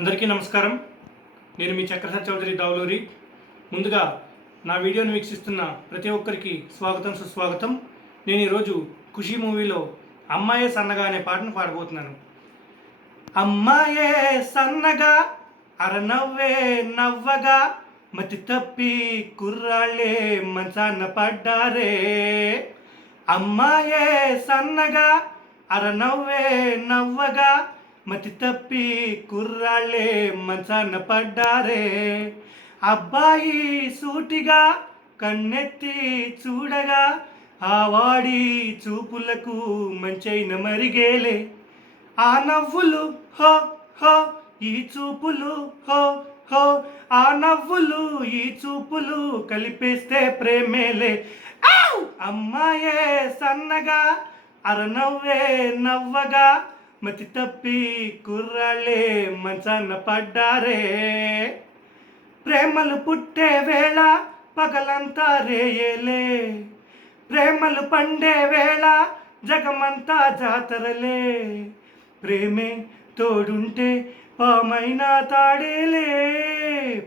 అందరికీ నమస్కారం. నేను మీ చక్రధర్ చౌదరి దావులూరి. ముందుగా నా వీడియోను వీక్షిస్తున్న ప్రతి ఒక్కరికి స్వాగతం సుస్వాగతం. నేను ఈరోజు ఖుషి మూవీలో అమ్మాయే సన్నగా అనే పాటను పాడబోతున్నాను. అమ్మాయే సన్నగా అరనవ్వే నవ్వగా మతి తప్పి కుర్రాళ్ళే మంచాన పడ్డారే. అమ్మాయే సన్నగా అరనవ్వే నవ్వగా మతి తప్పి కుర్రాళ్ళే మంచాన పడ్డారే. అబ్బాయి సూటిగా కన్నెత్తి చూడగా ఆ వాడి చూపులకు మంచైన మరిగేలే. ఆ నవ్వులు హో హో ఈ చూపులు హో హో ఆ నవ్వులు ఈ చూపులు కలిపేస్తే ప్రేమేలే. అమ్మాయే సన్నగా అరనవ్వే నవ్వగా మతి తప్పి కుర్రాళ్ళే మంచాన పడ్డారే. ప్రేమలు పుట్టే వేళ పగలంతా రేయలే. ప్రేమలు పండే వేళ జగమంతా జాతరలే. ప్రేమే తోడుంటే పామైనా తాడేలే.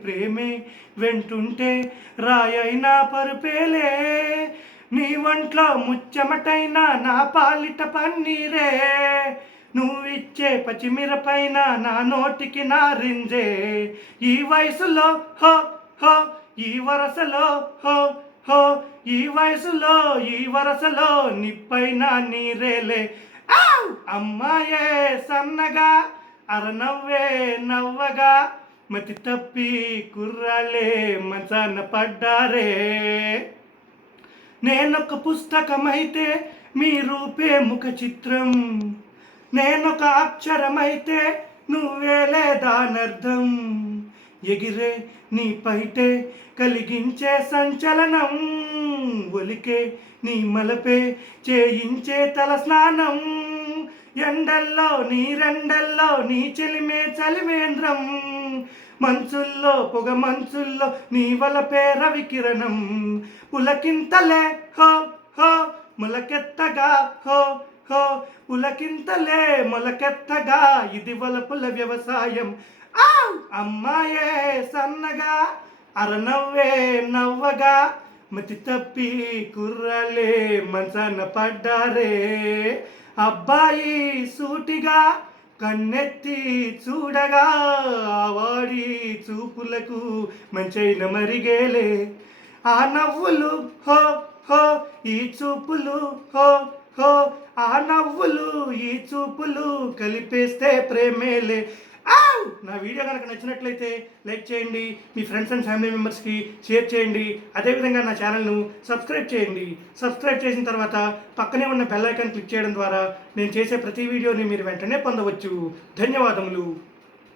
ప్రేమే వెంటుంటే రాయైనా పరుపేలే. నీ ఒంట్లో ముచ్చమటైనా నా పాలిట పన్నీరే. నువ్విచ్చే పచ్చిమిరపైన నా నోటికి నారింజే ఈ వయసులో హో హో ఈ వరసలో హో హో ఈ వయసులో ఈ వరసలో నిప్పైన నీరేలే. అమ్మాయే సన్నగా అరనవ్వే నవ్వగా మతి తప్పి కుర్రాలే మంచాన పడ్డారే. నేనొక పుస్తకమైతే మీ రూపే ముఖ చిత్రం. నేనొక అక్షరమైతే నువ్వే లేదానర్థం ఎగిరే నీ పైటే కలిగించే సంచలనం. ఒలికే నీ మలపే చేయించే తల స్నానం ఎండల్లో నీరెండల్లో నీ చెలిమే చలివేంద్రం మంచుల్లో పొగ మంచుల్లో నీ వలపే రవికిరణం. పులకింతలే హో హో ములకెత్తగా హో. హో ఉలకింతలే మొలకెత్తగా ఇది వలపుల వ్యవసాయం. అమ్మాయే సన్నగా అరనవ్వే నవ్వగా మతి తప్పి కుర్రలే మంచన పడ్డారే. అబ్బాయి సూటిగా కన్నెత్తి చూడగా వాడి చూపులకు మంచైన మరిగేలే. ఆ నవ్వులు హో హో ఈ చూపులు హో హో ఆ నవ్వులు ఈ చూపులు కలిపేస్తే ప్రేమేలే. నా వీడియో కనుక నచ్చినట్లయితే లైక్ చేయండి మీ ఫ్రెండ్స్ అండ్ ఫ్యామిలీ మెంబర్స్కి షేర్ చేయండి అదేవిధంగా నా ఛానల్ను సబ్స్క్రైబ్ చేయండి. సబ్స్క్రైబ్ చేసిన తర్వాత పక్కనే ఉన్న బెల్ ఐకాన్ క్లిక్ చేయడం ద్వారా నేను చేసే ప్రతి వీడియోని మీరు వెంటనే పొందవచ్చు. ధన్యవాదములు.